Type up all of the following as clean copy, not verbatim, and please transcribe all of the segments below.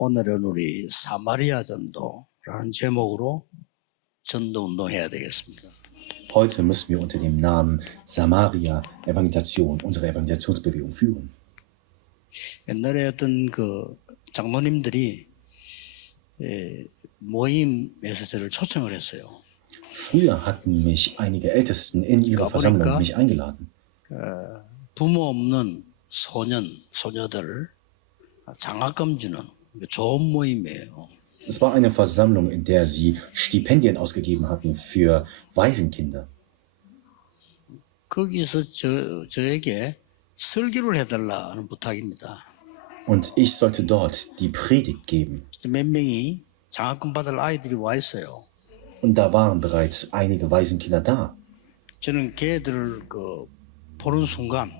오늘은 우리 사마리아 전도라는 제목으로 전도 운동해야 되겠습니다. Heute müssen wir unter dem Namen Samaria Evangelisation unsere Evangelisationsbewegung führen. 옛날에 어떤 그 장로님들이 모임에서 저를 초청을 했어요. Früher hatten mich einige Ältesten in ihre Versammlung mich eingeladen. 부모 없는 소녀들 장학금 주는 좋은 모임이에요. Es war eine Versammlung, in der sie Stipendien ausgegeben hatten für Waisenkinder. 거기서 저에게 설교를 해달라는 부탁입니다. Und ich sollte dort die Predigt geben. 몇 명이 장학금 받을 아이들이 와 있어요. Und da waren bereits einige Waisenkinder da. 저는 걔들을 보는 순간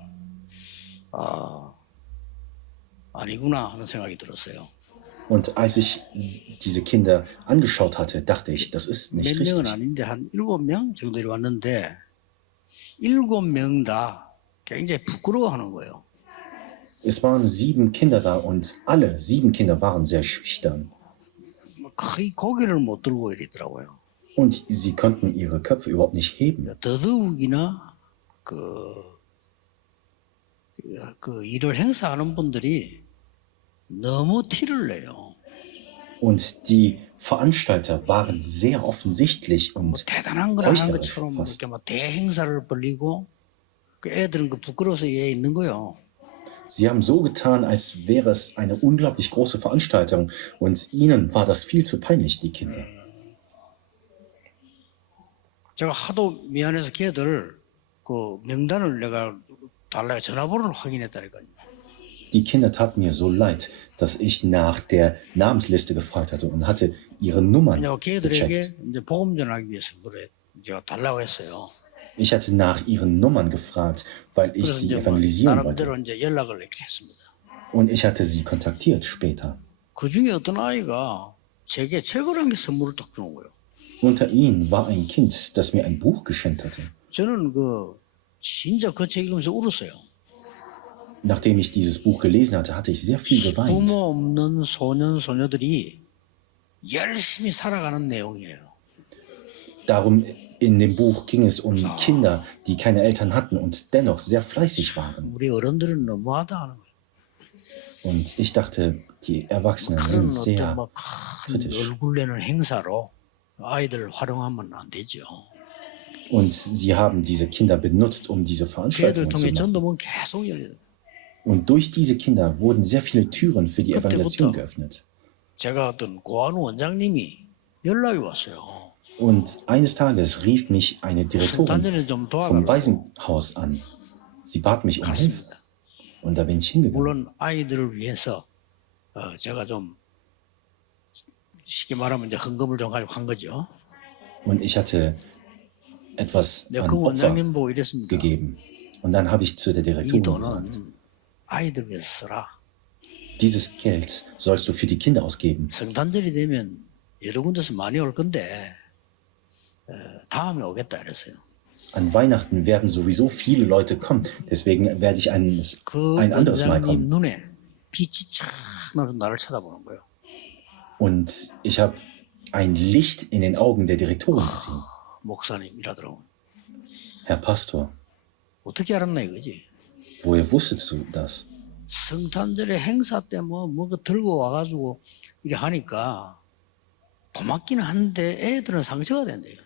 아니구나 하는 생각이 들었어요. Und als ich diese Kinder angeschaut hatte, dachte ich, das ist nicht 몇 명은 richtig. 아닌데 한 7명 정도이 왔는데 7명 다 굉장히 부끄러워하는 거예요. Es waren 7 Kinder da und alle 7 Kinder waren sehr schüchtern. 거의 고개를 못 들고 이러더라고요. Und sie konnten ihre Köpfe überhaupt nicht heben. 더더욱이나 일을 행사하는 분들이 너무 티를 내요. Und die Veranstalter waren sehr offensichtlich und 대단한 걸 하는 heuchlerisch 것처럼 fast. 이렇게 막 대행사를 벌리고 그 애들은 부끄러워서 얘 있는 거요. Sie haben so getan, als wäre es eine unglaublich große Veranstaltung und ihnen war das viel zu peinlich, die Kinder. 제가 하도 미안해서 걔들 명단을 내가 달라고 전화번호를 확인했다니까요. Die Kinder taten mir so leid, dass ich nach der Namensliste gefragt hatte und hatte ihre Nummern 걔들에게 gecheckt. 이제 복음 전하기 위해서 제가 달라고 했어요. Ich hatte nach ihren Nummern gefragt, weil ich 그래서 sie 이제 evangelisieren 나름대로 wollte. 이제 연락을 이렇게 했습니다. Und ich hatte sie kontaktiert später. 그 중에 어떤 아이가 제게 책을 한 개 선물을 딱 주는 거예요. Unter ihnen war ein Kind, das mir ein Buch geschenkt hatte. 저는 진짜 그 책 읽으면서 울었어요. Nachdem ich dieses Buch gelesen hatte, hatte ich sehr viel geweint. 부모 없는 소녀들이 열심히 살아가는 내용이에요. Darum, in dem Buch ging es um Kinder, die keine Eltern hatten und dennoch sehr fleißig waren. 우리 어른들은 너무하다 하는 거예요. Und ich dachte, die Erwachsenen 그런 sind sehr 어떤 큰 kritisch. 얼굴 내는 행사로 아이들을 활용하면 안 되죠. Und sie haben diese Kinder benutzt, um diese 걔들 Veranstaltungen zu 통해 machen. 전도문 계속 열려요. Und durch diese Kinder wurden sehr viele Türen für die Evangelisation geöffnet. 제가 어떤 고아원 원장님이 연락이 왔어요. Und eines Tages rief mich eine Direktorin 단전에 좀 vom 도와달라고. Waisenhaus an. Sie bat mich um Hilfe. 갔습니다. Und da bin ich hingegangen. 물론 아이들을 위해서 제가 좀 쉽게 말하면 이제 헌금을 좀 가지고 간 거죠. Und ich hatte etwas 내가 an 그 Opfer 원장님 보고 이랬습니다. gegeben. Und dann habe ich zu der 이 Direktorin gesagt, 돈은 아이들 위해서 쓰라. dieses Geld sollst du für die Kinder ausgeben. 성탄절이 되면 여러 군데서 많이 올 건데 다음에 오겠다 이랬어요. An Weihnachten werden sowieso viele Leute kommen. Deswegen werde ich ein anderes Mal 원장님 kommen. 눈에 빛이 촥 나서 나를 쳐다보는 거예요. Und ich habe ein Licht in den Augen der Direktorin gesehen. 목사님이라더라고요. Herr Pastor, 어떻게 알았나 이거지. woher wusstest du das? 성탄절에 행사 때 뭐 들고 와가지고 이래 하니까 고맙기는 한데 애들은 상처가 된대요.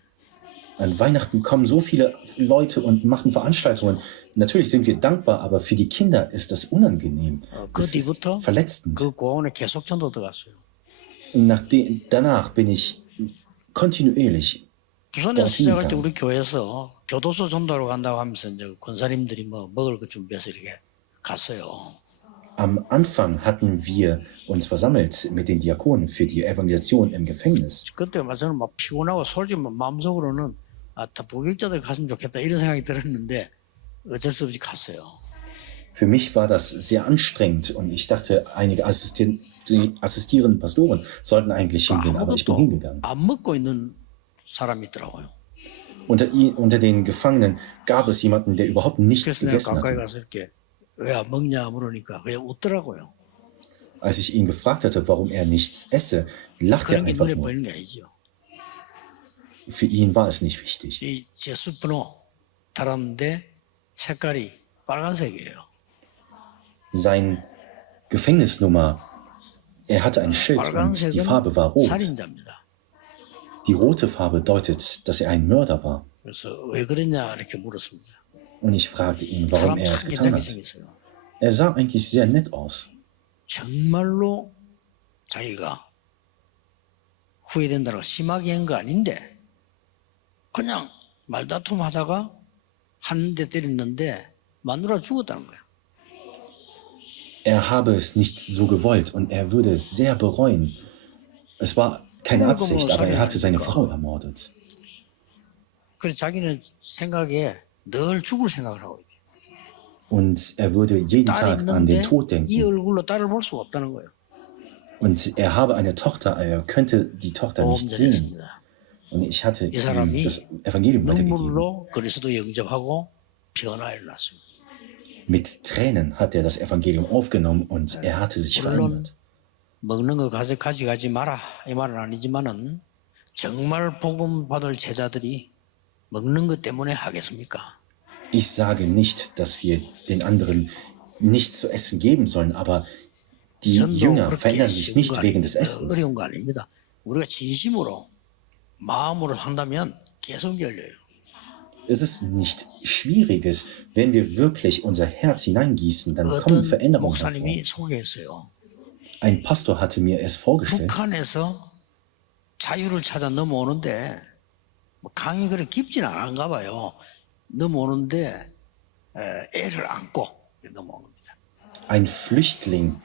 An Weihnachten kommen so viele Leute und machen Veranstaltungen. Natürlich sind wir dankbar, aber für die Kinder ist das unangenehm. 그 Das ist 뒤부터 verletzend. 그 고아원에 계속 전도 들어갔어요. Und danach bin ich kontinuierlich 부산에서 시작할 때 dorthin gegangen. 우리 교회에서 교도소 전도하러 간다고 하면서 이제 권사님들이 먹을 거 준비해서 이렇게 갔어요. Am Anfang hatten wir uns versammelt mit den Diakonen für die Evangelisation im Gefängnis. 그때 저는 막 피곤하고 솔직히 마음속으로는 다 복역자들 갔으면 좋겠다 이런 생각이 들었는데 어쩔 수 없이 갔어요. Für mich war das sehr anstrengend und ich dachte, einige assistierende Pastoren sollten eigentlich hingehen, aber ich bin hingegangen. 안 먹고 있는 사람이 있더라고요. Unter den Gefangenen gab es jemanden, der überhaupt nichts 그래서 내가 gegessen 가까이 hatte. 가서 이렇게 왜 안 먹냐 물으니까 그냥 웃더라고요. Als ich ihn gefragt hatte, warum er nichts esse, lachte er 그런 게 einfach 눈에 nur. 보이는 게 아니죠. Für ihn war es nicht wichtig. 이 제수번호 달았는데 색깔이 빨간색이에요. Sein Gefängnisnummer, er hatte ein Schild und die 빨간색은 Farbe war rot. 살인자입니다. Die rote Farbe deutet, dass er ein Mörder war. 그래서 왜 그랬냐 이렇게 물었습니다. Und ich fragte ihn, warum 사람 er es 참 getan 괜찮게 hat. 생겼어요. Er sah eigentlich sehr nett aus. 정말로 자기가 후회된다고 심하게 한 거 아닌데 그냥 말다툼 하다가 한 대 때렸는데 마누라 죽었다는 거야. Er habe es nicht so gewollt und er würde es sehr bereuen. Es war keine Absicht, aber er hatte seine Frau ermordet. 그래서 자기는 생각에 늘 죽을 생각을 하고 있대. Und er würde jeden 딸이 Tag an den 있는데 Tod 이 denken. 얼굴로 딸을 볼 수가 없다는 거예요. Und er habe eine Tochter, er könnte die Tochter nicht sehen. 보험자였습니다. Und ich hatte 이 ihm 사람이 das Evangelium weitergegeben. 눈물로 그리스도 영접하고 피가 일어났어요. Mit Tränen hat er das Evangelium aufgenommen und er hatte sich 물론 verändert. 먹는 거 가져가지 마라 이 말은 아니지만은 정말 복음 받을 제자들이 먹는 것 때문에 하겠습니까? Ich sage nicht, dass wir den anderen nichts zu essen geben sollen, aber die 전도 Jünger 그렇게 verändern sich 쉬운 nicht 거 wegen 아닙니다. des Essens. 어려운 거 아닙니다. 우리가 진심으로 마음으로 한다면 계속 열려요. Es ist nicht Schwieriges, wenn wir wirklich unser Herz hineingießen, dann kommen 어떤 Veränderungen hervor. 목사님이 소개했어요. Ein Pastor hatte mir es vorgestellt. 북한에서 자유를 찾아 넘어오는데 뭐 강이 그렇게 깊진 않은가 봐요. 넘어오는데 애를 안고 넘어온 겁니다. Ein Flüchtling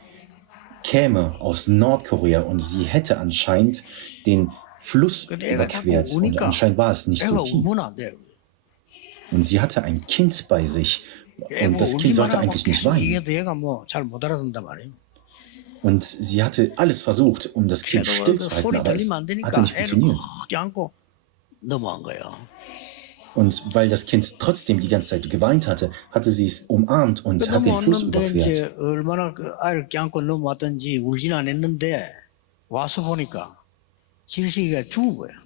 käme aus Nordkorea und sie hätte anscheinend den Fluss 근데 애가 자꾸 überquert und 우니까 anscheinend war es nicht 애가 so tief. 울면 안 돼요. Und sie hatte ein Kind bei sich 애 und 뭐 das Kind 울기만 sollte 하고 eigentlich nicht 계속 weinen. 얘기해도 얘가 뭐 잘 못 알아듣는단 말이에요. Und sie hatte alles versucht, um das Kind 그래도 그 stillzuhalten, 소리 aber es 들리면 안 되니까 hatte nicht 애를 funktioniert. 크게 안고 넘어간 거예요. Und weil das Kind trotzdem die ganze Zeit geweint hatte, hatte sie es umarmt und hat den Fluss 넘어왔는데 überquert. 이제 얼마나 그 아이를 껴안고 넘어왔던지 울진 않았는데 와서 보니까 질식이가 죽은 거예요.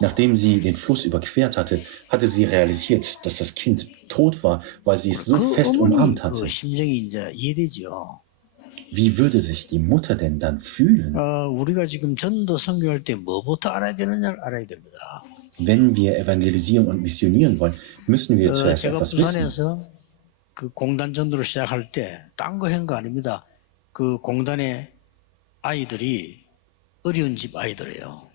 Nachdem sie den Fluss überquert hatte, hatte sie realisiert, dass das Kind tot war, weil sie es so 그 fest 어머니 umarmt 그 hatte. 심정이 이제 이해되죠. Wie würde sich die Mutter denn dann fühlen, 우리가 지금 전도 선교할 때 뭐부터 알아야 되느냐를 알아야 됩니다. wenn wir evangelisieren und missionieren wollen? Müssen wir zuerst 제가 etwas wissen. 부산에서 그 공단 전도를 시작할 때 딴 거 한 거 아닙니다. 그 공단의 아이들이 어려운 집 아이들이에요.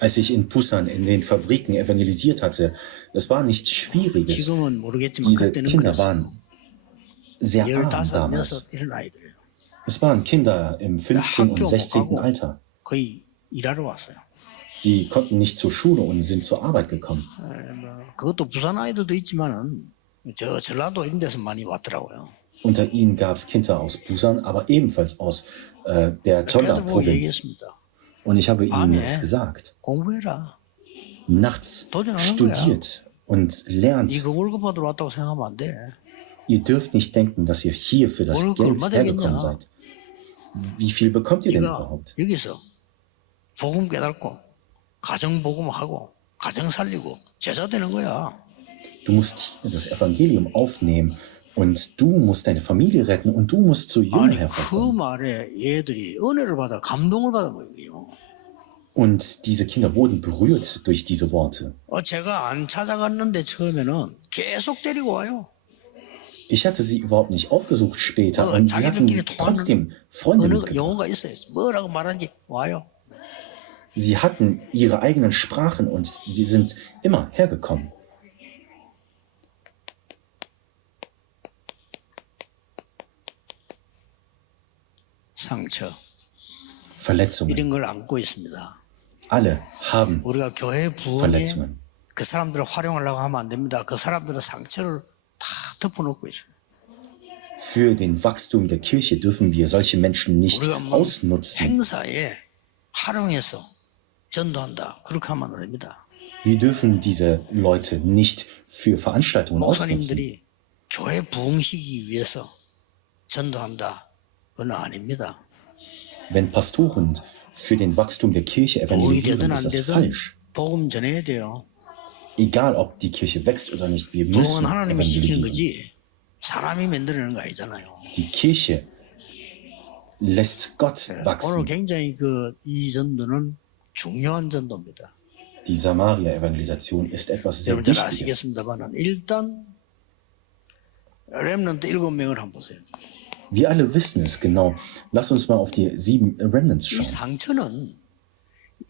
Als ich in Busan in den Fabriken evangelisiert hatte, das war nichts Schwieriges. 지금은 모르겠지만 Diese 그때는 Kinder 그랬어요. waren sehr arm 15, damals. 16 이런 아이들이에요. Es waren Kinder im 15. und 학교 못 16. 가고 Alter. 거의 일하러 왔어요. Sie konnten nicht zur Schule und sind zur Arbeit gekommen. 그것도 부산 아이들도 있지만은 저 전라도 이런 데서 많이 왔더라고요. Unter ihnen gab es Kinder aus Busan, aber ebenfalls aus der 그래도 보고 Jeolla-Provinz. 얘기했습니다. Und ich habe ihnen 밤에 es gesagt. 공부해라. Nachts 도전하는 거야. studiert und lernt. 이거 월급 받으러 왔다고 생각하면 안 돼. Ihr dürft nicht denken, dass ihr hier für das 월급 Geld 얼마 hergekommen 되겠냐? seid. Wie viel bekommt ihr denn 네가 überhaupt? 여기서 복음 깨닫고 가정 복음하고 가정 살리고 제자 되는 거야. Du musst hier das Evangelium aufnehmen und du musst deine Familie retten und du musst zu Jüngern 아니 그 hervorkommen. 말에 얘들이 은혜를 받아 감동을 받은 거예요. Und diese Kinder wurden berührt durch diese Worte. 제가 안 찾아갔는데 처음에는 계속 데리고 와요. Ich hatte sie überhaupt nicht aufgesucht später und sie hatten 자기들끼리 trotzdem Freunde 언어 mitgebracht. 영어가 있어요. 뭐라고 말하는지 와요. Sie hatten ihre eigenen Sprachen und sie sind immer hergekommen. 상처 Verletzungen. 이런 걸 안고 있습니다. Alle haben 우리가 교회 부흥에 Verletzungen. 그 사람들을 활용하려고 하면 안 됩니다. 그 사람들의 상처를 다 덮어놓고 있어요. Für den Wachstum der Kirche dürfen wir solche Menschen nicht 우리가 뭐 ausnutzen. 행사에 활용해서 전도한다. 그렇게 하면 안 됩니다. Wir dürfen diese Leute nicht für Veranstaltungen ausnutzen. 목사님들이 교회 부흥시키기 위해서 전도한다. 그건 아닙니다. Wenn Pastoren für den Wachstum der Kirche 복음이 evangelisieren, 되든 ist 안 das 되든 falsch. 복음 전해야 돼요. Egal, ob die Kirche wächst oder nicht, wir 복음은 müssen 하나님이 시키는 evangelisieren. 거지 사람이 만들어내는 거 아니잖아요. Die Kirche lässt Gott 오늘 wachsen. 굉장히 이 전도는 중요한 전도입니다. Die Samaria-Evangelisation ist etwas sehr 여러분 잘 Wichtiges. 아시겠습니다만 일단 렘넌트 7명을 한번 보세요. Wir alle wissen es genau. Lass uns mal auf die 7 Remnants 이 schauen. 상처는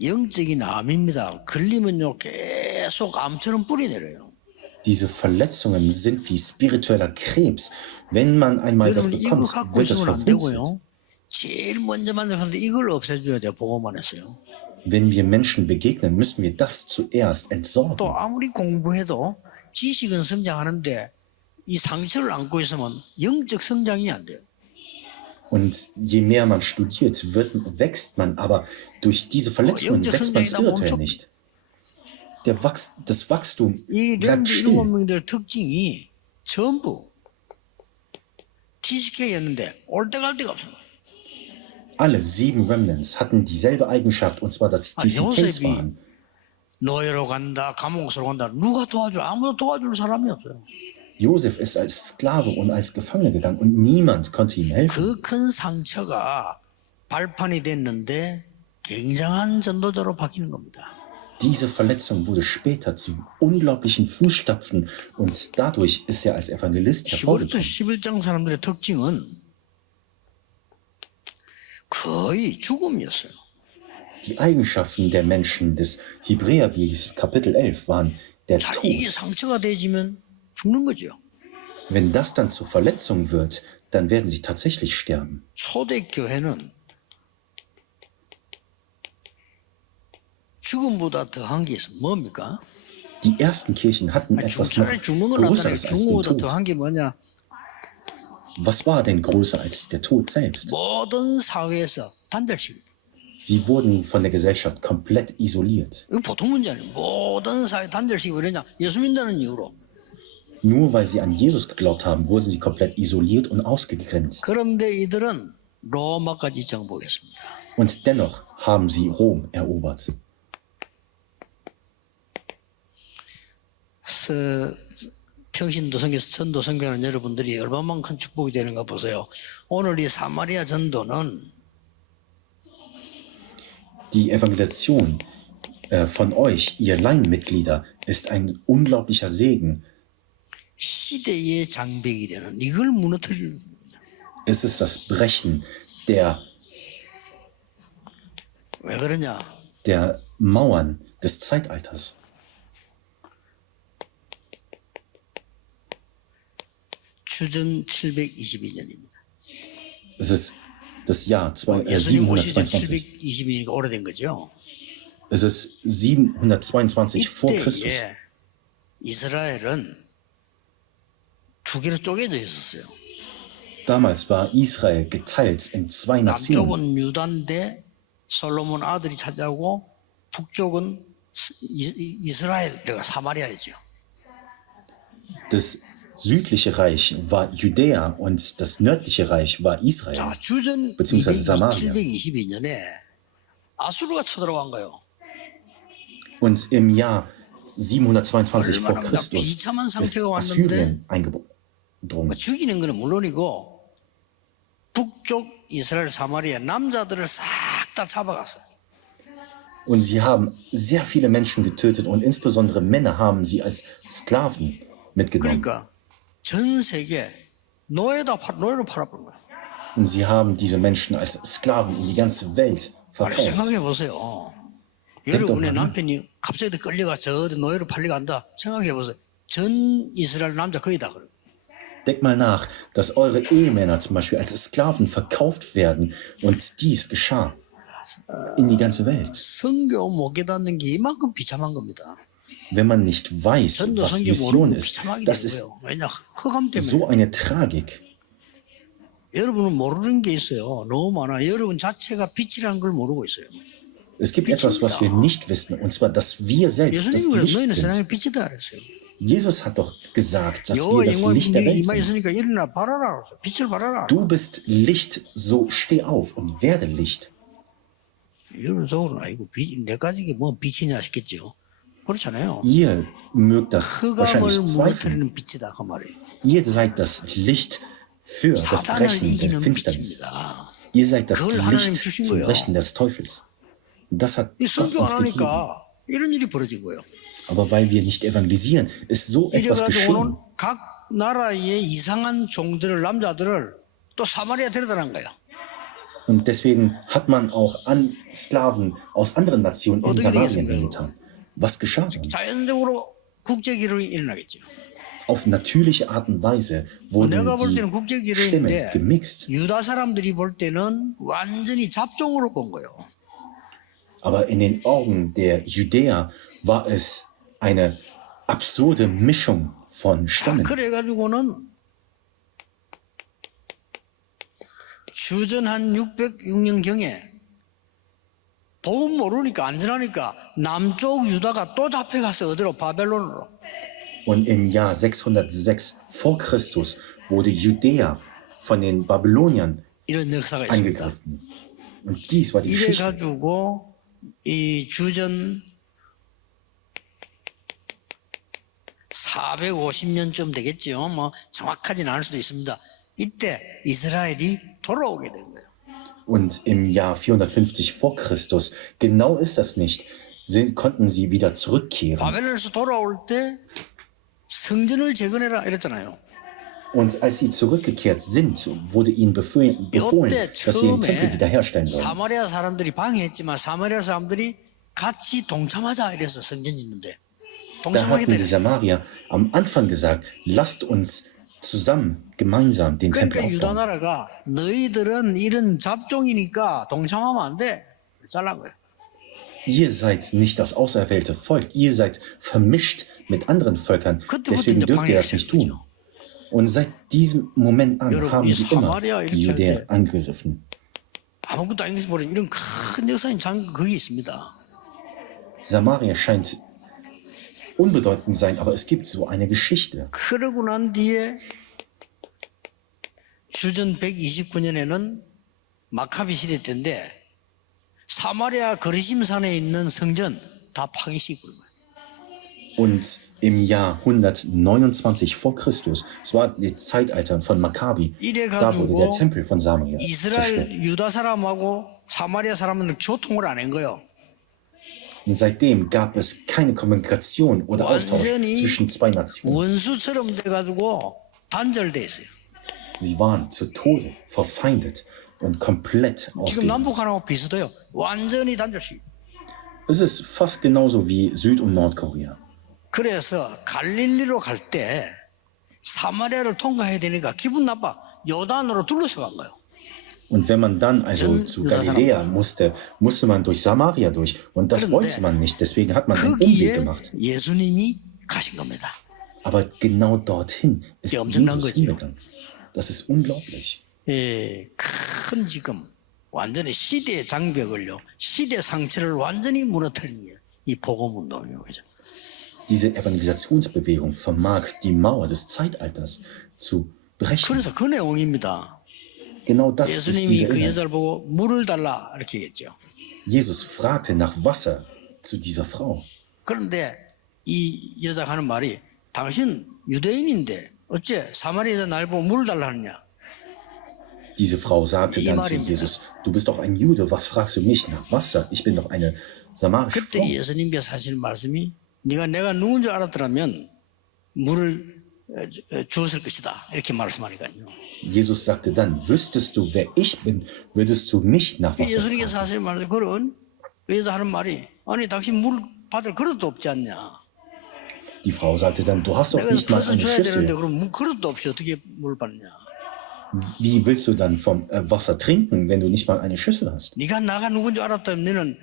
영적인 암입니다. 걸리면요 계속 암처럼 뿌리내려요. Diese Verletzungen sind wie spiritueller Krebs. Wenn man einmal das 여러분 이거 bekommt, 갖고 wird es 있으면 안 verwurzelt. 되고요. 제일 먼저 만나는데 이걸 없애줘야 돼요. 보험 안에서요. Wenn wir Menschen begegnen, müssen wir das zuerst entsorgen. 또 아무리 공부해도 지식은 성장하는데 이 상처를 안고 있으면 영적 성장이 안 돼요. Und je mehr man studiert, wächst man, aber durch diese Verletzungen wächst man spirituell nicht. Das Wachstum 이 bleibt 렘드 still. 7명들 특징이 전부 TCK였는데 올 때 갈 데가 없어요. Alle 7 Remnants hatten dieselbe Eigenschaft, und zwar, dass sie TCKs waren. 노예로 간다, 감옥으로 간다. 누가 도와줘? 아무도 도와줄 사람이 없어요. Josef ist als Sklave und als Gefangener gegangen und niemand konnte ihm helfen. 그 큰 상처가 발판이 됐는데 굉장한 전도자로 바뀌는 겁니다. Diese Verletzung wurde später zu unglaublichen Fußstapfen und dadurch ist er als Evangelist 15절 hervorgekommen. 11장 사람들의 특징은 거의 죽음이었어요. Die Eigenschaften der Menschen des Hebräerbriefs Kapitel 11 waren der 자, Tod. 이게 상처가 되지면 죽는 거죠. Wenn das dann zur Verletzung wird, dann werden sie tatsächlich sterben. 초대교회는 죽음보다 더한 게 있어. 뭡니까? Die ersten Kirchen hatten etwas noch 차라리 죽는 건 낫잖아요. Größeres als den 죽음보다 Tod. 더한 게 뭐냐? Was war denn größer als der Tod selbst? 모든 사회에서 단절식. Sie wurden von der Gesellschaft komplett isoliert. 이거 보통 문제 아니에요. 모든 사회 단절식이 왜냐? 예수 믿는다는 이유로. Nur weil sie an Jesus geglaubt haben, wurden sie komplett isoliert und ausgegrenzt. 그런데 이들은 로마까지 정복했습니다. Und dennoch haben sie Rom erobert. 평신도 선교, 선도 선교하는 여러분들이 얼마만 큰 축복이 되는가 보세요. 오늘 이 사마리아 전도는 Die Evangelisation von euch, ihr Laienmitglieder, ist ein unglaublicher Segen. 시대의 장벽이 되는 이걸 무너뜨리는 Es ist das Brechen der 왜 그러냐? Mauern des Zeitalters. 주전 722년입니다. Es ist das Jahr 예수님 오시기 전 722. 722년이니까 오래된 거죠. Es ist 722 vor Christus. 이때에 이스라엘은 두 개로 쪼개져 있었어요. Damals war Israel geteilt in 2 Nationen. 남쪽은 유다인데 솔로몬 아들이 차지하고 북쪽은 이스라엘, 그러니까 사마리아이죠. Das südliche Reich war Judäa und das nördliche Reich war Israel, 자, 주전 beziehungsweise Samaria. 722년에 아수르가 쳐들어간 거예요. Und im Jahr 722 vor 얼마나 Christus 비참한 ist 상태가 왔는데 Assyrien 뭐 eingedrungen. 죽이는 거는 물론이고 북쪽 이스라엘 사마리아 남자들을 싹 다 잡아갔어요. Und sie haben sehr viele Menschen getötet und insbesondere Männer haben sie als Sklaven mitgenommen. 그러니까 전 세계 노예로 팔아버린 거예요. Und sie haben diese Menschen als Sklaven in die ganze Welt 아니, verkauft. 생각해 보세요. 여러분의 남편이 갑자기 끌려가서 어디 노예로 팔리고 한다. 생각해 보세요. 전 이스라엘 남자 거의 다 그래요. Denkt mal nach, dass eure Ehemänner zum Beispiel als Sklaven verkauft werden und dies geschah in die ganze Welt. 선교 못 깨닫는 게 이만큼 비참한 겁니다. Wenn man nicht weiß, 전도 was 선교 Mission 모르고 ist, 비참하게 das 된 ist 거예요. 왜냐? 흑암 때문에. so eine Tragik. 여러분은 모르는 게 있어요. 너무 많아. 여러분 자체가 빛이라는 걸 모르고 있어요. Es gibt etwas, was wir nicht wissen, und zwar, dass wir selbst das 예수님이 그래요. Licht 너희는 sind. 세상의 빛이다 그랬어요. Jesus hat doch gesagt, dass wir 여호와 das 영광이 Licht der 네 Welt 이마에 sind. 있으니까 일어나 발하라. 빛을 발하라. Du bist Licht, so steh auf und werde Licht. 이런 속으로는 아이고 내 가지게 뭐 빛이냐 싶겠죠. 그렇잖아요. Ihr mögt das 흑암을 wahrscheinlich zweifeln. 무너뜨리는 빛이다 그 말이에요. Ihr seid das Licht für das 사단을 Brechen der 이기는 Finsternis. 빛입니다. Ihr seid das 그걸 하나님 Licht 주신 zum 거예요. Brechen des Teufels. Das hat 이 Gott 설교 uns 안 gegeben. 하니까 이런 일이 벌어진 거예요. Aber weil wir nicht evangelisieren, ist so etwas 이래가지고는 geschehen. 각 나라의 이상한 종들을 남자들을 또 사마리아 데려다란 거예요. Und deswegen hat man auch an Sklaven aus anderen Nationen in 어떻게 Samarien 되겠습니까? hingetan. Was geschah dann? 자연적으로 국제기록이 일어나겠죠. Auf natürliche Art und Weise wurden 내가 볼 die 때는 Stämme 국제기록인데 gemixt. 유다 사람들이 볼 때는 완전히 잡종으로 본 거예요. Aber in den Augen der Judäer war es eine absurde Mischung von Stämmen. 그래가지고는 주전 한 606년경에 복음 모르니까 안전하니까 남쪽 유다가 또 잡혀가서 어디로 바벨론으로. Und im Jahr 606 vor Christus wurde Judäa von den Babyloniern 이런 역사가 있습니다. angegriffen. Und dies war die 이래 Geschichte. 가지고 이 주전 450년쯤 되겠죠. 뭐 정확하지는 않을 수도 있습니다. 이때 이스라엘이 돌아오게 된 거예요. Und im Jahr 450 vor Christus, genau ist das nicht, konnten sie wieder zurückkehren. 바벨론에서 돌아올 때 성전을 재건해라 이랬잖아요. Und als sie zurückgekehrt sind, wurde ihnen befohlen, 이때 dass sie den Tempel 처음에 wiederherstellen sollen. 사마리아 사람들이 방해했지만 사마리아 사람들이 같이 동참하자 이래서 성전 짓는데 Da 동참하게 hatten die 되네. Samarier am Anfang gesagt, lasst uns zusammen, gemeinsam den Tempel 그러니까 유다 aufbauen. 나라가 너희들은 이런 잡종이니까 동참하면 안 돼. 잘난 거예요. Ihr seid nicht das auserwählte Volk, ihr seid vermischt mit anderen Völkern, 그때부터 deswegen 이제 dürft ihr 방해가 das nicht tun. 시작되죠. Und seit diesem Moment an 여러분, haben 이 sie immer 사마리아 die 이렇게 할 Judäer 때 angegriffen. 아무것도 아닌 것이 모르는 이런 큰 역사인 장극이 있습니다. Samaria scheint unbedeutend sein, aber es gibt so eine Geschichte. 그러고 난 뒤에 주전 129년에는 마카비 시대 때인데 사마리아 거리심산에 있는 성전 다 파괴시키고 그런 거예요. Und im Jahr 129 vor Christus, es war das Zeitalter von Maccabi, da wurde der Tempel von Samaria zerstört. 이스라엘 유다 사람하고 사마리아 사람은 교통을 안 한 거예요. Und seitdem gab es keine Kommunikation oder Austausch 완전히 zwischen zwei Nationen. 원수처럼 돼가지고 단절돼 있어요. Sie waren zu Tode verfeindet und komplett 지금 ausgelöscht. 남북한하고 비슷해요. 완전히 단절시. Es ist fast genauso wie Süd- und Nordkorea. 그래서 갈릴리로 갈 때 사마리아를 통과해야 되니까 기분 나빠. 요단으로 둘러서 간 거예요. Und wenn man dann also zu Galiläa musste, musste man durch Samaria durch. Und das wollte man nicht. Deswegen hat man einen Umweg 거기에 gemacht. 예수님이 가신 겁니다. Aber genau dorthin ist 엄청난 Jesus 거지요. hingegangen. Das ist unglaublich. 예, 큰 지금 완전히 시대의 장벽을요, 시대 상처를 완전히 무너뜨리는 이 복음 운동이에요. 그죠? Diese Evangelisationsbewegung vermag die Mauer des Zeitalters zu brechen. 그래서 그 내용입니다. Genau das ist 예수님이 dieser 그 Inhalt. 여자를 보고 물을 달라 이렇게 했죠. Jesus fragte nach Wasser zu dieser Frau. 그런데 이 여자가 하는 말이 당신 유대인인데 어째 사마리아 여자 날 보고 물을 달라 하느냐. Diese Frau sagte dann zu 말입니다. Jesus, du bist doch ein Jude, was fragst du mich nach Wasser? Ich bin doch eine samarische 그때 Frau. 예수님께서 하시는 말씀이 내가 누군 줄 알았더라면 물을 주었을 것이다 이렇게 말씀하니까요. Jesus sagte dann, wüsstest du, wer ich bin, würdest du mich nach Wasser 예수님께서 fragen. 하시는 말씀 그런 여자 하는 말이 아니 당신 물 받을 그릇도 없지 않냐. Die Frau sagte dann, du hast doch 내가 nicht mal 퍼서 eine 줘야 되는데 Schüssel. 그럼 그릇도 없이 어떻게 물 받냐. Wie willst du dann vom Wasser trinken, wenn du nicht mal eine Schüssel hast? 네가 나가 누군 줄 알았다면 너는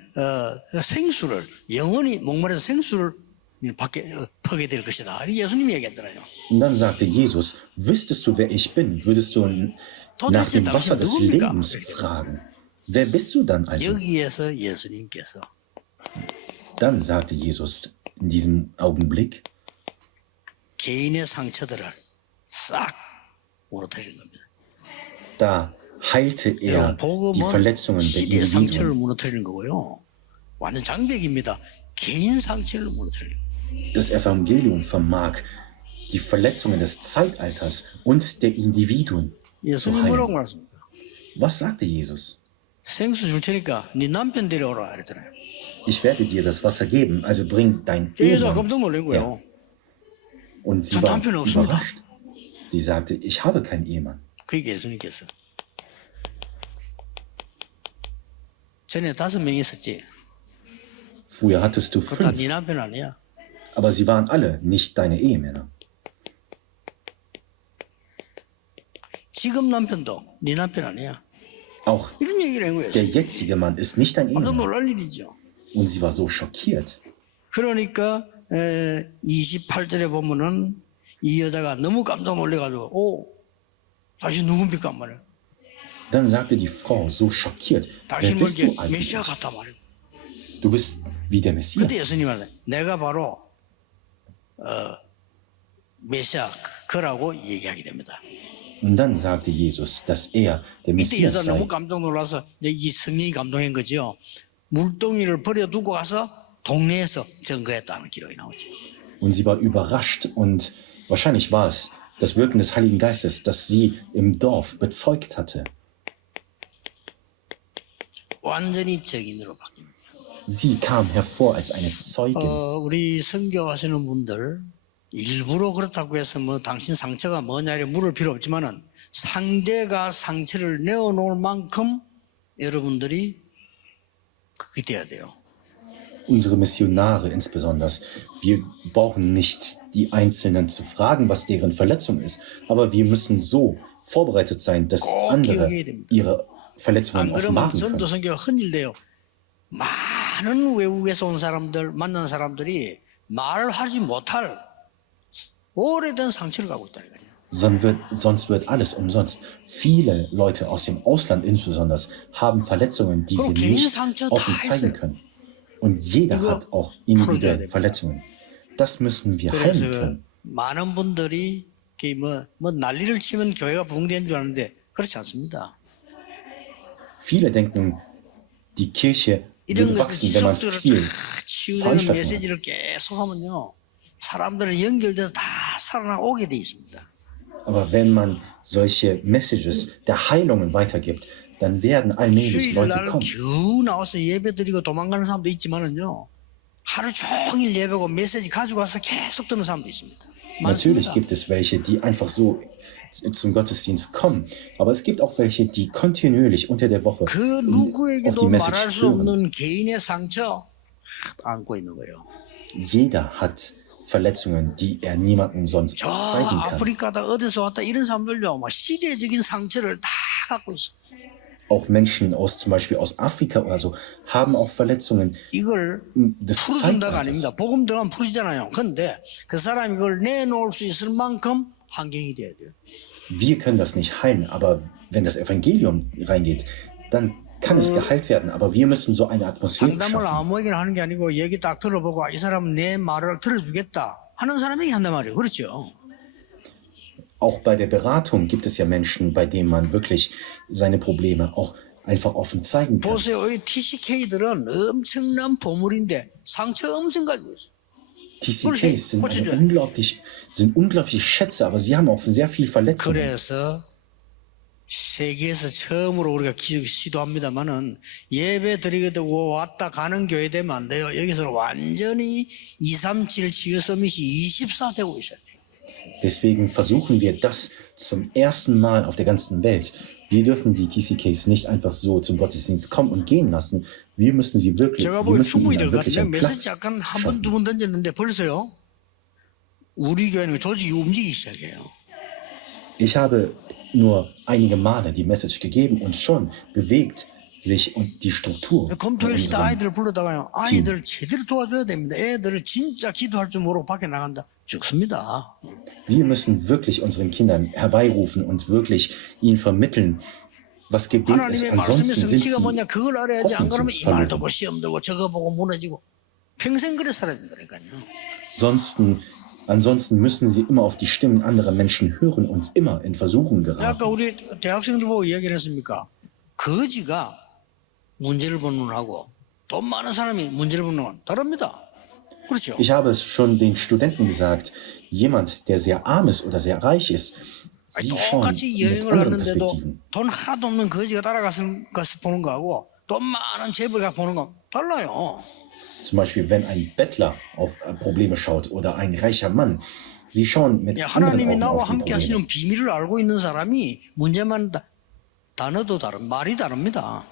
생수를 영원히 목마르서 생수를 받게 퍼게 될 것이다. 예수님이 얘기했잖아요. Und dann sagte Jesus, wüsstest du, wer ich bin, würdest du nach dem Wasser des Lebens fragen. Wer bist du dann also? 여기에서 예수님께서 Dann sagte Jesus in diesem Augenblick, 개인의 상처들을 싹 무너뜨리는 겁니다. Da heilte er 여러분 die 복음은 Verletzungen der 시대의 상처를 Individuen. 무너뜨리는 거고요. 완전 장벽입니다. 개인 상처를 무너뜨리는 거예요. Das Evangelium vermag die Verletzungen des Zeitalters und der Individuen zu 예수님 뭐라고 heilen. 말했습니까? Was sagte Jesus? 생수 줄 테니까 네 남편 데려오라 그랬잖아요. Ich werde dir das Wasser geben, also bring dein 여자 Ehemann. 깜짝 놀란 거예요. Und sie 저 war 남편 없습니다. überrascht. Sie sagte, ich habe keinen Ehemann. 그러니까 예수님께서 전에 5명 있었지. Früher hattest du 그거 다 5, 네 남편 아니야. aber sie waren alle nicht deine Ehemänner. 지금 남편도 네 남편 아니야. Auch 이런 얘기를 한 거예요. der jetzige Mann ist nicht dein 깜짝 Ehemann. 놀랄 일이죠. Und sie war so schockiert. 그러니까 28절에 보면은 이 여자가 너무 깜짝 놀래가지고 다시 누굽니까 말이야. Dann sagte die Frau so schockiert, wer 당신 bist 뭔게 du 메시아 eigentlich? 같다 말이야. Du bist wie der 그때 Messias. 예수님이 말해 내가 바로 메시아 그라고 얘기하게 됩니다. Und dann sagte Jesus, dass er der 이때 Messias 여자 너무 sei. 깜짝 놀라서 이제 이 성령이 감동한 거지요. 물동이를 버려두고 가서 동네에서 증거했다는 기록이 나오죠. Und sie war überrascht und wahrscheinlich war es das Wirken des Heiligen Geistes, das sie im Dorf bezeugt hatte. 완전히 적인으로 바뀝니다. Sie kam hervor als eine Zeugin. 우리 선교하시는 분들 일부러 그렇다고 해서 뭐 당신 상처가 뭐냐 이래 물을 필요 없지만은 상대가 상처를 내어놓을 만큼 여러분들이 그게 돼야 돼요. Unsere Missionare insbesondere. Wir brauchen nicht die Einzelnen zu fragen, was deren Verletzung ist, aber wir müssen so vorbereitet sein, dass andere ihre Verletzungen 안 그러면 offenbaren 전도 können. 선교가 흔들려요. 많은 외국에서 온 사람들 만난 사람들이 말하지 못할 오래된 상처를 갖고 있다니까요. Sonst wird alles umsonst. Viele Leute aus dem Ausland insbesondere haben Verletzungen, die sie nicht offen zeigen können. Und jeder hat auch individuelle Verletzungen. Das müssen wir heilen 그래서 können. 많은 분들이 뭐 난리를 치면 교회가 부흥되는 줄 아는데 그렇지 않습니다. Viele denken, die Kirche 이런 würde 것을 wachsen, wenn man 지속적으로 viel 치유되는 Veranstaltungen hat. 메시지를 계속 하면요. 사람들은 연결돼서 다 살아나오게 돼 있습니다. Aber wenn man solche Messages der Heilungen weitergibt, dann werden allmählich Leute 주일날 kommen. 겨우 나와서 예배 드리고 도망가는 사람도 있지만은요. 하루 종일 예배고 메시지 가지고 와서 계속 듣는 사람도 있습니다. Natürlich 많습니다. gibt es welche, die einfach so zum Gottesdienst kommen. Aber es gibt auch welche, die kontinuierlich unter der Woche 그 auf die 누구에게도 Message 말할 수 hören. 없는 개인의 상처 안고 있는 거예요. Jeder hat Verletzungen, die er niemandem sonst 저 zeigen kann. 아프리카다 어디서 왔다 이런 사람들요. 막 시대적인 상처를 다 갖고 있어. Auch Menschen aus zum Beispiel aus Afrika oder so haben auch Verletzungen 이걸 des 풀어준다가 Zeitalters. 아닙니다. 복음 들어가면 풀리잖아요. 근데 그 사람이 이걸 내놓을 수 있을 만큼 환경이 돼야 돼요. Wir können das nicht heilen, aber wenn das Evangelium reingeht, dann kann es geheilt werden. Aber wir müssen so eine Atmosphäre 상담을 schaffen. 아무에게나 하는 게 아니고 얘기 딱 들어보고 이 사람은 내 말을 들어주겠다 하는 사람에게 한단 말이에요. 그렇죠? Auch bei der Beratung gibt es ja Menschen, bei denen man wirklich seine Probleme auch einfach offen zeigen kann. 보세요. 이 TCK들은 엄청난 보물인데 상처 엄청 가지고 있어요. TCKs sind unglaubliche Schätze, aber sie haben auch sehr viel Verletzungen. 그래서 세계에서 처음으로 우리가 시도합니다만은 예배 드리게 되고 왔다 가는 교회 되면 안 돼요. 여기서 완전히 237 치유 서밋이 24 되고 있어야 돼요. Deswegen versuchen wir das zum ersten Mal auf der ganzen Welt. Wir dürfen die TCKs nicht einfach so zum Gottesdienst kommen und gehen lassen. Wir müssen sie wirklich, 제가 wir 보기엔 müssen 충분히 ihnen 될 것 wirklich 같은데 einen 메시지 Platz 약간 한 번, schaffen. 두 번 던졌는데 벌써요. 우리 교회는 조직이 움직이기 시작해요. Ich habe nur einige Male die Message gegeben und schon bewegt sich und die Struktur in 검토일 시대 unserem 아이들을 불러다가요. 아이들 제대로 도와줘야 됩니다. 애들을 진짜 기도할 줄 모르고 밖에 나간다. 죽습니다. Wir müssen wirklich unseren Kindern herbeirufen und wirklich ihnen vermitteln, was Gebet ist. 하나님의 말씀의 Ansonsten sind sie 성취가 뭐냐 그걸 알아야지. 안 그러면 이 말 듣고 hoffnungslos 시험 들고 저거 보고 무너지고 평생 그래 살아야 된다니까요. Sonst Ansonsten müssen sie immer auf die Stimmen anderer Menschen hören und immer in Versuchung geraten. 아까 우리 대학생들 보고 이야기를 했습니까? 거지가 문제를 보는 눈하고 돈 많은 사람이 문제를 보는 눈은 다릅니다. 그렇죠? Ich habe es schon den Studenten gesagt, jemand, der sehr arm ist oder sehr reich ist, sie schauen 똑같이 mit 여행을 anderen 갔는데도 Perspektiven. 돈 하나도 없는 거지가 따라가서 보는 거하고 돈 많은 재벌가 보는 거 달라요. Zum Beispiel, wenn ein Bettler auf Probleme schaut oder ein reicher Mann, sie schauen mit 야, anderen 하나님이 Augen 나와 auf die 함께 Probleme. 하시는 비밀을 알고 있는 사람이 문제만 단어도 다른 말이 다릅니다.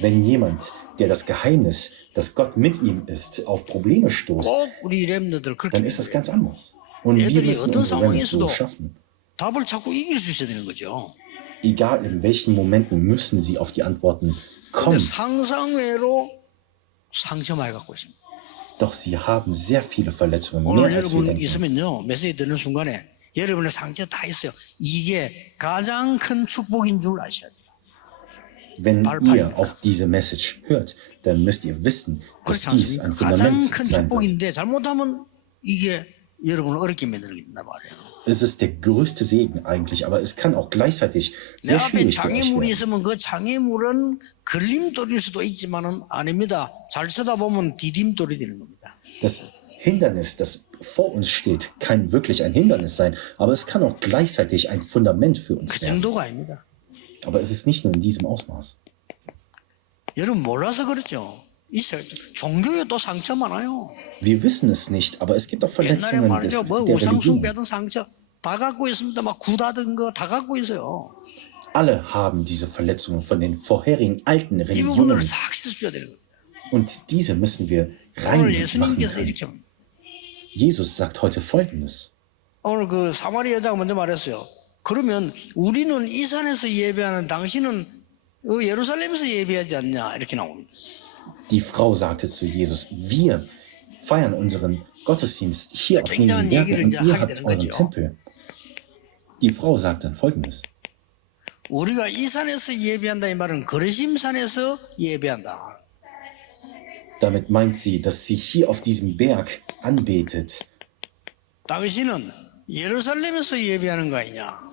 Wenn jemand, der das Geheimnis, dass Gott mit ihm ist, auf Probleme stoßt, 꼭 우리 렘너들 그렇게 dann ist das ganz anders. Und wir 애들이 müssen 어떤 unsere Remnants so 상황에서도 schaffen. 답을 찾고 이길 수 있어야 되는 거죠. Egal in welchen Momenten müssen sie auf die Antworten 근데 kommen. 상상외로 상처 많이 갖고 있습니다. Doch sie haben sehr viele Verletzungen, 오늘 mehr als wir 여러분 denken. 있으면요, 메시지 듣는 순간에 여러분의 상처 다 있어요. 이게 가장 큰 축복인 줄 아셔야 돼요. Wenn ihr auf diese Message hört, dann müsst ihr wissen, dass 그렇지 dies ein 않습니까? 가장 Fundament 큰 sein wird. 축복인데 잘못하면 이게 여러분을 어렵게 만든단 말이에요. Es ist der größte Segen eigentlich, aber es kann auch gleichzeitig 내 sehr 앞에 schwierig für euch 장애물이 werden. 있으면 그 장애물은 걸림돌일 수도 있지만은 아닙니다. 잘 쳐다보면 디딤돌이 되는 겁니다. Das Hindernis, das vor uns steht, kann wirklich ein Hindernis sein, aber es kann auch gleichzeitig ein Fundament für 그 uns werden. 정도가 아닙니다. Aber es ist nicht nur in diesem Ausmaß. 여러분 몰라서 그렇죠. 있어요. 종교에 또 상처 많아요. Wir wissen es nicht, aber es gibt auch 옛날에 Verletzungen 말이죠. 뭐 der 우상 Religion. 숭배하던 상처 다 갖고 있습니다. 막 구다든 거 다 갖고 있어요. Alle haben diese Verletzungen von den vorherigen alten 이 Religionen 부분을 싹 씻어줘야 되는 거예요. und diese müssen wir 오늘 rein machen 예수님께서 können. 이렇게 합니다. Jesus sagt heute Folgendes. 오늘 그 사마리 여자가 먼저 말했어요. 그러면 우리는 이 산에서 예배하는 당신은 예루살렘에서 예배하지 않냐 이렇게 나옵니다. Die Frau sagte zu Jesus, wir feiern unseren Gottesdienst hier auf diesem Berg und ihr habt euren Tempel. Die Frau sagt dann Folgendes. 우리가 이 산에서 예배한다 이 말은 거르심산에서 예배한다. Damit meint sie, dass sie hier auf diesem Berg anbetet. 당신은 예루살렘에서 예배하는 거 아니냐.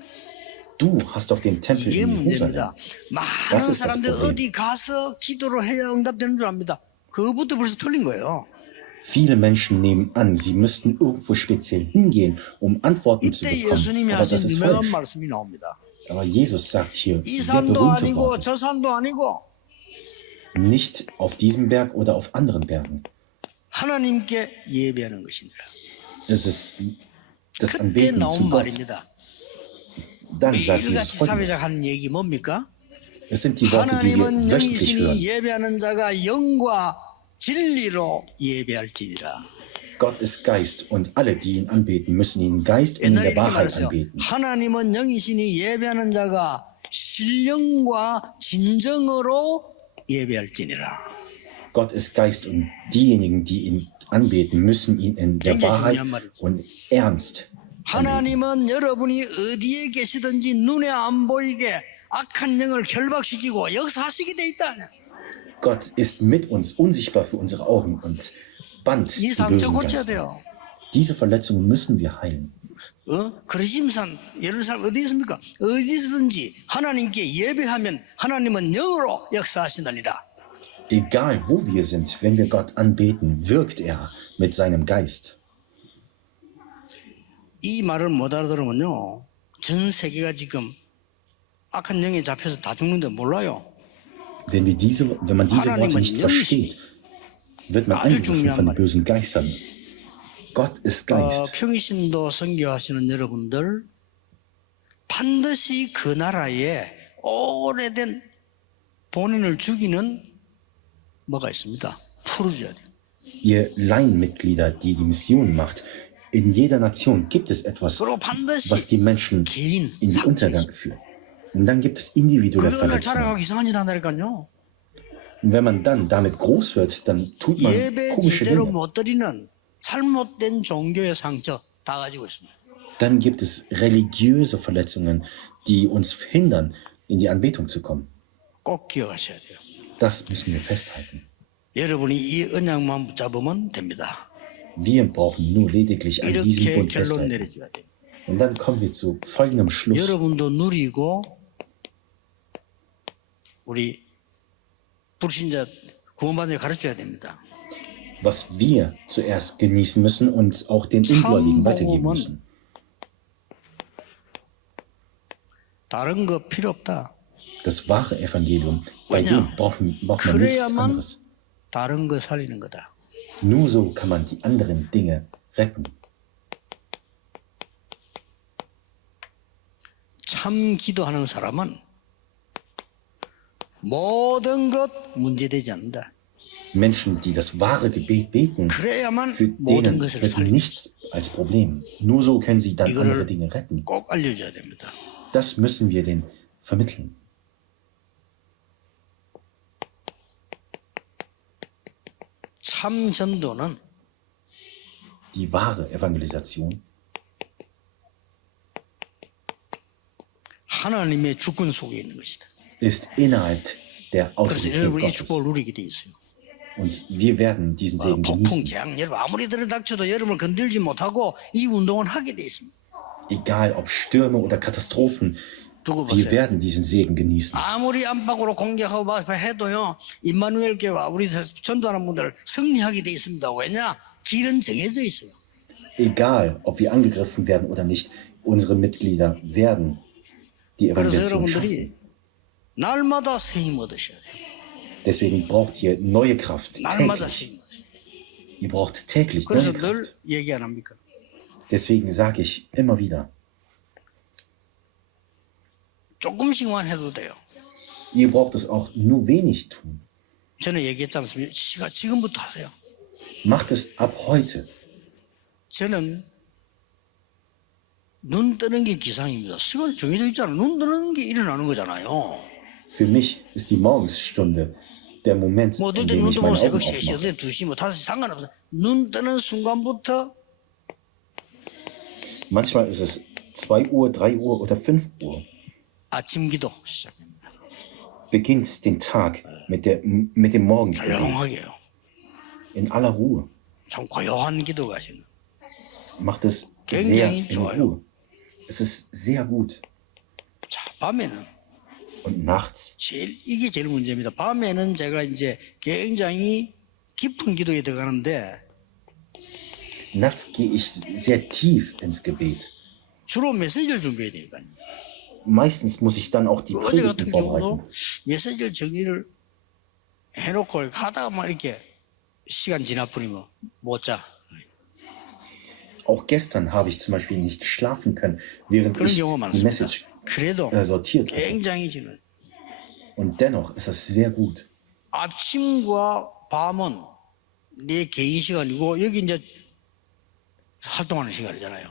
Du hast doch den Tempel 이게 in Jerusalem. 문제입니다. Das 많은 ist das 사람들 Problem. 어디 가서 기도를 해야 응답되는 줄 압니다. 그것부터 벌써 틀린 거예요. Viele Menschen nehmen an, sie müssten irgendwo speziell hingehen, um Antworten zu 이때 bekommen. 예수님이 Aber das 하신 ist 유명한 falsch. 말씀이 나옵니다. Aber Jesus sagt hier 이 sehr 산도 berühmte 아니고 Worte. 저 산도 아니고 Nicht auf diesem Berg oder auf anderen Bergen. 하나님께 예배하는 것이니라. Es ist das 그때 Anbeten zu 나온 Gott. 말입니다. Dann sagt Jesus 매일같이 Folgendes. 사회적 하는 얘기 뭡니까? Es sind die Worte, die wir 하나님은 wöchentlich hören. 영이시니 예배하는 자가 영과 진리로 예배할지니라. Gott ist Geist und alle, die ihn anbeten, müssen ihn Geist und in 옛날에 der 이렇게 Wahrheit 말했어요. anbeten. 하나님은 영이시니 예배하는 자가 신령과 진정으로 예배할지니라. Gott ist Geist und diejenigen, die ihn anbeten, müssen ihn in der 굉장히 Wahrheit 중요한 말이죠. und ernst anbeten. 하나님은 여러분이 어디에 계시든지 눈에 안 보이게 악한 영을 결박시키고 역사하시게 돼 있다. Gott ist mit uns, unsichtbar für unsere Augen und bannt 이 die 상처 bösen 고쳐야 Geister. 돼요. Diese Verletzungen müssen wir heilen. 거르심산 예루살렘 어디 있습니까? 어디서든지 하나님께 예배하면 하나님은 영으로 역사하시느니라. Egal wo wir sind, wenn wir Gott anbeten, wirkt er mit seinem Geist. 이 말을 못 알아들으면요, 전 세계가 지금 악한 영에 잡혀서 다 죽는데 몰라요. Wenn man diese Worte nicht versteht, wird man angegriffen von den bösen Geistern. Gott ist Geist. 평신도 선교하시는 여러분들 반드시 그 나라에 오래된 본인을 죽이는 뭐가 있습니다. 풀어줘야 돼요. Ihr Laienmitglieder, die die Mission macht, in jeder Nation gibt es etwas, 그리고 반드시 was die Menschen 개인 in den 상처 Untergang 있습니다. führt. Und dann gibt es individuelle 그거를 Verletzungen. 자라가고 이상한 짓 한다니까요. Und wenn man dann damit groß wird, dann tut man 예배 komische 제대로 Dinge. 못 드리는 잘못된 종교의 상처 다 가지고 있습니다. Dann gibt es religiöse Verletzungen, die uns hindern, in die Anbetung zu kommen. 꼭 기억하셔야 돼요. Das müssen wir festhalten. 여러분이 이 언약만 붙잡으면 됩니다. Wir brauchen nur lediglich an diesem 이렇게 Bund 결론 festhalten. 내려줘야 돼요. Und dann kommen wir zu folgendem Schluss. 여러분도 누리고 우리 불신자 구원받은 자 가르쳐야 됩니다. Was wir zuerst genießen müssen und auch den Ungläubigen weitergeben müssen. 다른 거 필요 없다. Das wahre Evangelium, bei dem braucht man nichts 그래야만 anderes. 다른 거 살리는 거다. Nur so kann man die anderen Dinge retten. 참 기도하는 사람은 모든 것 문제되지 않는다. Menschen, die das wahre Gebet beten, 그래야만 für 모든 denen 것을 wird 살리는 nichts als Problem. Nur so können sie dann andere 이거를 Dinge retten. 꼭 알려줘야 됩니다. Das müssen wir denen vermitteln. 참 전도는 Die wahre Evangelisation 하나님의 주권 속에 있는 것이다. ist innerhalb der 그래서 Autorität 여러분 이 Gottes. 축복을 누리게 돼 있어요. Und wir werden diesen Segen 폭풍 genießen. 재앙 여러분 아무리 들이닥쳐도 여러분을 건들지 못하고 이 운동은 하게 돼 있습니다. Egal ob Stürme oder Katastrophen, 두고 wir 보세요. werden diesen Segen genießen. 아무리 안팎으로 공격하고 해도요. 임마누엘 교회와 우리 전도하는 분들 승리하게 돼 있습니다. 왜냐? 길은 정해져 있어요. Egal ob wir angegriffen werden oder nicht, unsere Mitglieder werden die 그래서 Evangelisation schaffen. 여러분들이 날마다 새 힘 얻으셔야 돼요. Deswegen braucht ihr neue Kraft 날마다 새 täglich. 힘 얻으셔야 돼요. Ihr braucht täglich 그래서 neue 늘 Kraft. 얘기 안 합니까? Deswegen sage ich immer wieder, 조금씩만 해도 돼요. ihr braucht es auch nur wenig tun. 저는 얘기했지 않습니까? 지금부터 하세요. Macht es ab heute. 저는 눈 뜨는 게 기상입니다. 시간이 정해져 있잖아요. 눈 뜨는 게 일어나는 거잖아요. Für mich ist die Morgensstunde der Moment, 뭐 어떨 in 때 dem 눈 ich 뜨면 meine 새벽 Augen 3시, aufmache. 어떨 때 2시, 뭐 5시 상관없어요. 눈 뜨는 순간부터 Manchmal ist es 2 Uhr, 3 Uhr oder 5 Uhr. 아침 기도 시작됩니다. Beginnt den Tag mit dem Morgengebet 조용하게요. in aller Ruhe. 참 고요한 기도가 지금. Macht es sehr 굉장히 in 좋아요. Ruhe. Es ist sehr gut. 자, 밤에는 Und nachts, 이게 제일 문제입니다. 밤에는 제가 이제 굉장히 깊은 기도에 들어가는데 nachts gehe ich sehr tief ins Gebet. 주로 메시지를 준비해야 되니까요. Meistens muss ich dann auch die 어제 같은 Predigten vorbereiten. 경우도 메시지를 정리를 해놓고 하다가 막 이렇게 시간 지나버리면 못 자. Auch gestern habe ich zum Beispiel nicht schlafen können, während 그런 ich 경우가 die 많습니다. Message 그래도 sortiert habe. 굉장히 지는 Und dennoch ist es sehr gut. 아침과 밤은 내 개인 시간이고 여기 이제 활동하는 시간이잖아요.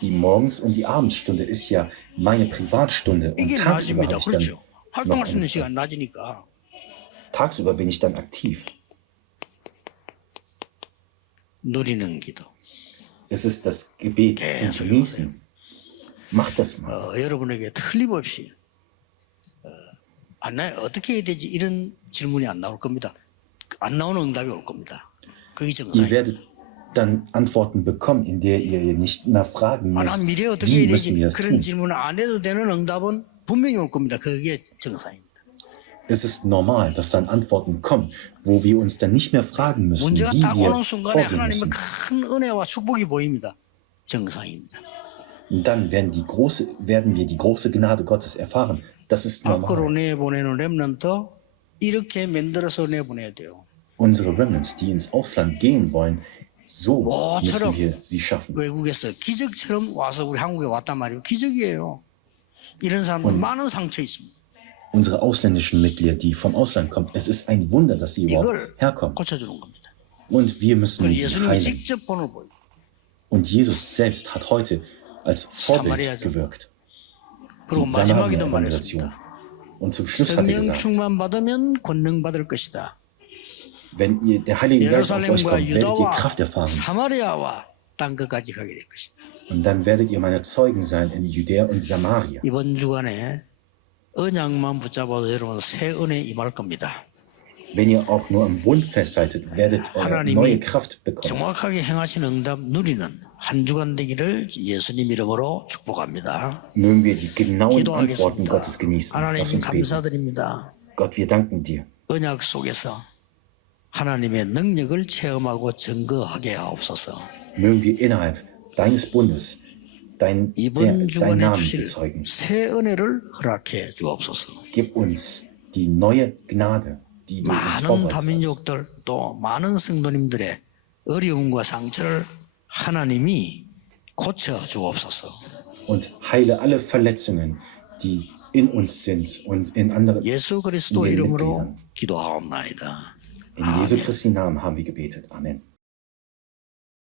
Die Morgens- und die Abendstunde ist ja meine Privatstunde. Und 이게 tagsüber 낮입니다. habe ich dann 그렇죠. noch 활동할 수 eine 있는 Zeit. 시간 낮이니까 Tagsüber bin ich dann aktiv. 누리는 기도. Es ist das Gebet zum Genießen. Macht das mal. 여러분에게 틀림없이 어떻게 해야 되지 이런 질문이 안 나올 겁니다. 안 나오는 응답이 올 겁니다. 그게 Ihr 정상이에요. werdet dann Antworten bekommen, in der ihr nicht nachfragen 난 müsst, 미래에 어떻게 wie 해야 되지 müssen wir das 그런 tun. 질문을 안 해도 되는 응답은 분명히 올 겁니다. 그게 정상입니다. Es ist normal, dass dann Antworten kommen, wo wir uns dann nicht mehr fragen müssen, 문제가 wie 딱 wir 오는 순간에 vorgehen 하나님의 müssen. 큰 은혜와 축복이 보입니다. 정상입니다. Und dann werden wir die große Gnade Gottes erfahren. Das ist 밖으로 normal. 내보내는 렘넌트 이렇게 만들어서 내보내야 돼요. Unsere Remnants, die ins Ausland gehen wollen, so 뭐처럼 müssen wir sie schaffen. 외국에서 기적처럼 와서 우리 한국에 왔단 말이에요. 기적이에요. 이런 사람들 많은 상처 있습니다. Unsere ausländischen Mitglieder, die vom Ausland kommen, es ist ein Wunder, dass sie überhaupt 이걸 herkommen. 고쳐주는 겁니다. Und wir müssen 그래서 sie 예수님이 heilen. 직접 본을 보여요. Und Jesus selbst hat heute als Vorbild 사마리아죠. gewirkt. 그리고 Die 마지막에도 Samarien-Evangelisation. 말했습니다. Und zum Schluss hat er 성령 gesagt, 충만 받으면 권능 받을 것이다. wenn der Heilige Geist auf euch 예루살렘과 kommt, werdet ihr 유다와 Kraft erfahren. 사마리아와 땅 끝까지 가게 될 것이다. Und dann werdet ihr meine Zeugen sein in Judäa und Samaria. 이번 주간에 언약만 붙잡아도 여러분 새 은혜 임할 겁니다. Wenn ihr auch nur am Bund festhaltet, werdet ihr neue 하나님이 Kraft bekommen. 정확하게 행하신 응답 누리는 한 주간 되기를 예수님 이름으로 축복합니다. Mögen wir die genauen Antworten 기도하겠습니다. Gottes genießen. 하나님 Lass uns beten. 감사드립니다. Gott, wir danken dir. 언약 속에서 하나님의 능력을 체험하고 증거하게 하옵소서. Mögen wir innerhalb deines Bundes dein 이번 주간에 Namen 주실 bezeugen. 새 은혜를 허락해 주옵소서. Gib uns die neue Gnade, die du uns 많은 vorbereitet hast. 다민족들 또 많은 성도님들의 어려움과 상처를 하나님이 고쳐 주옵소서. Und heile alle Verletzungen, die in uns sind und in anderen 예수 그리스도 in den 이름으로 Mitgliedern. 기도하옵나이다. In Jesu Christi Namen haben wir gebetet. Amen.